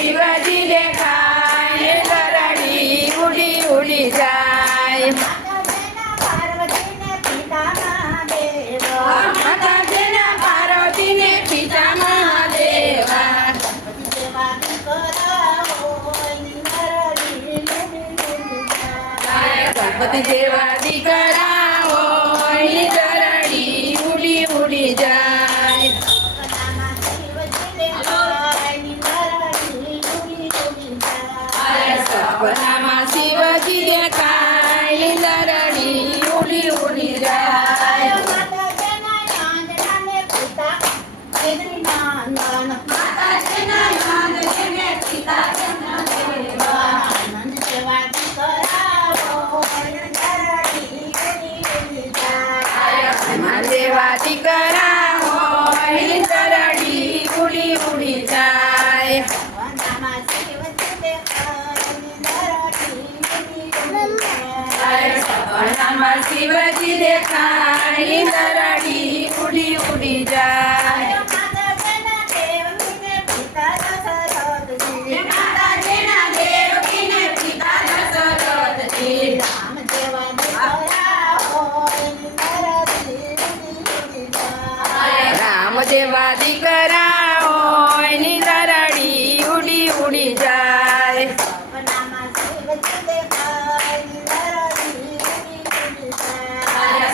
શિવજી દેખાય દરડી ઉડી ઉડી જાય માતાજીના પાર્વતીને પિતા મહાદેવા ગણપતિ જેવા દીકરા હોય દરડી ઉડી ઉડી જાય સપનામાં શિવજી દેખાય દરડી ઉડી ઉડી જાય દેવા દીકરા હોય દરડી ઉડી ઉડી જાય સપનામાં શિવજી દેખાય દરડી ઉડી ઉડી જાય માતાજીના દેવકીને પિતા દશરથજી રામ જેવા દીકરા હોય ની દરડી ઉડી ઉડી જાય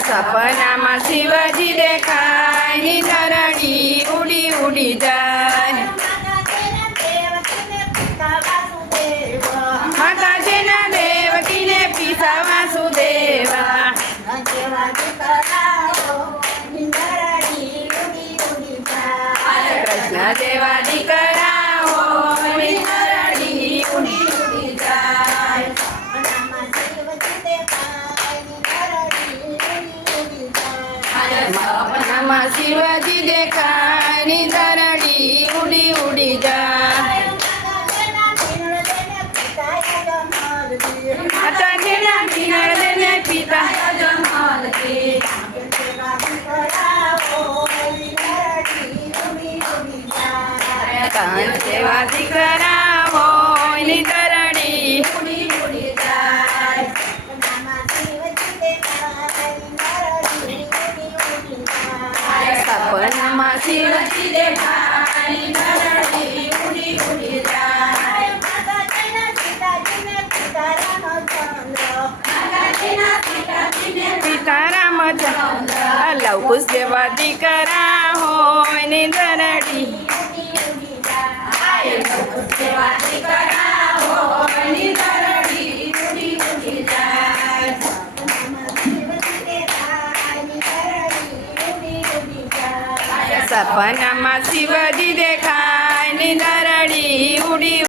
સપનામાં શિવજી દેખાય ની દરડી ઉડી ઉડી જાય માતાજીના દેવકીને પિતા વાસુદેવા કૃષ્ણ જેવા દીકરા હોય દરડી ઉડી ઉડી જાય સપનામાં શિવજી દેખાય ની દરડી ઉડી ઉડી જાય માતાજીના વિનરને પિતા જમલજી કંસ જેવા દીકરા હોય ની દરડી ઉડી ઉડી જાય સપનામાં શિવજી દેખાય ની દરડી ઉડી ઉડી જાય પિતા રામચંદ્ર લવકુશ જેવા દીકરા હોય ની દરડી સપનામાં શિવજી દેખાય ની દરડી ઉડી